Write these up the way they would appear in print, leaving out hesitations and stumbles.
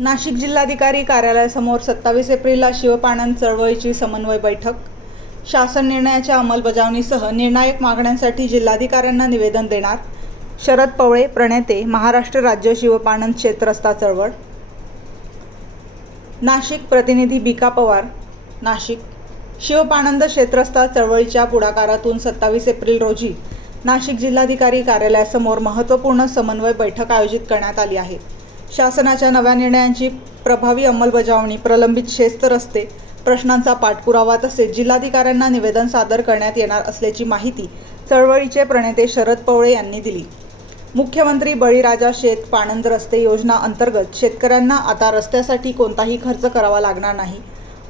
नाशिक जिल्हाधिकारी कार्यालयासमोर 27 एप्रिलला शिवपाणंद चळवळीची समन्वय बैठक. शासन निर्णयाच्या अंमलबजावणीसह निर्णायक मागण्यांसाठी जिल्हाधिकाऱ्यांना निवेदन देणार. शरद पवळे प्रणेते, महाराष्ट्र राज्य शिवपाणंद शेतरस्ता चळवळ. नाशिक प्रतिनिधी बिका पवार, नाशिक. शिवपाणंद शेतरस्ता चळवळीच्या पुढाकारातून 27 एप्रिल रोजी नाशिक जिल्हाधिकारी कार्यालयासमोर महत्त्वपूर्ण समन्वय बैठक आयोजित करण्यात आली आहे. शासनाच्या नव्या निर्णयांची प्रभावी अंमलबजावणी, प्रलंबित शेत रस्ते प्रश्नांचा पाठपुरावा तसेच जिल्हाधिकाऱ्यांना निवेदन सादर करण्यात येणार असल्याची माहिती चळवळीचे प्रणेते शरद पवळे यांनी दिली. मुख्यमंत्री बळीराजा शेत पाणंद रस्ते योजना अंतर्गत शेतकऱ्यांना आता रस्त्यासाठी कोणताही खर्च करावा लागणार नाही.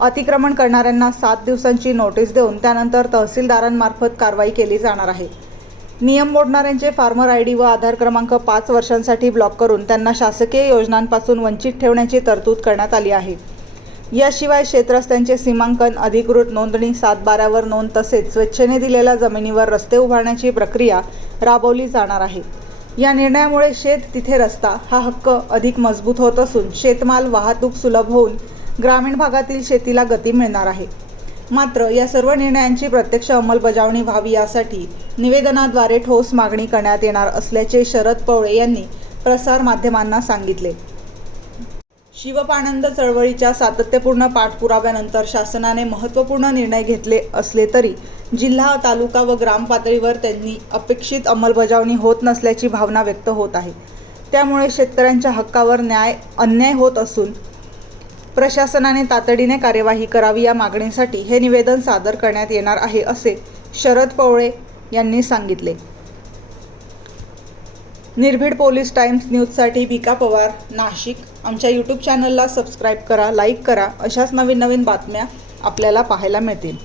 अतिक्रमण करणाऱ्यांना 7 दिवसांची नोटीस देऊन त्यानंतर तहसीलदारांमार्फत कारवाई केली जाणार आहे. नियम मोडणाऱ्यांचे फार्मर आयडी व आधार क्रमांक 5 वर्षांसाठी ब्लॉक करून त्यांना शासकीय योजनांपासून वंचित ठेवण्याची तरतूद करण्यात आली आहे. याशिवाय शेतरस्त्यांचे सीमांकन, अधिकृत नोंदणी, 7/12 नोंद तसेच स्वेच्छेने दिलेल्या जमिनीवर रस्ते उभारण्याची प्रक्रिया राबवली जाणार आहे. या निर्णयामुळे शेत तिथे रस्ता हा हक्क अधिक मजबूत होत असून शेतमाल वाहतूक सुलभ होऊन ग्रामीण भागातील शेतीला गती मिळणार आहे. मात्र या सर्व निर्णयांची प्रत्यक्ष अंमलबजावणी व्हावी यासाठी निवेदनाद्वारे ठोस मागणी करण्यात येणार असल्याचे शरद पवळे यांनी प्रसार माध्यमांना सांगितले. शिवपाणंद चळवळीच्या सातत्यपूर्ण पाठपुराव्यानंतर शासनाने महत्त्वपूर्ण निर्णय घेतले असले तरी जिल्हा, तालुका व ग्राम पातळीवर त्यांनी अपेक्षित अंमलबजावणी होत नसल्याची भावना व्यक्त होत आहे. त्यामुळे शेतकऱ्यांच्या हक्कावर अन्याय होत असून प्रशासनाने तातडीने कार्यवाही करावी या मागणीसाठी हे निवेदन सादर करण्यात येणार आहे, असे शरद पवळे यांनी सांगितले. निर्भीड पोलीस टाइम्स न्यूजसाठी बिका पवार, नाशिक. आमच्या यूट्यूब चॅनलला सबस्क्राईब करा, लाईक करा. अशाच नवीन बातम्या आपल्याला पाहायला मिळतील.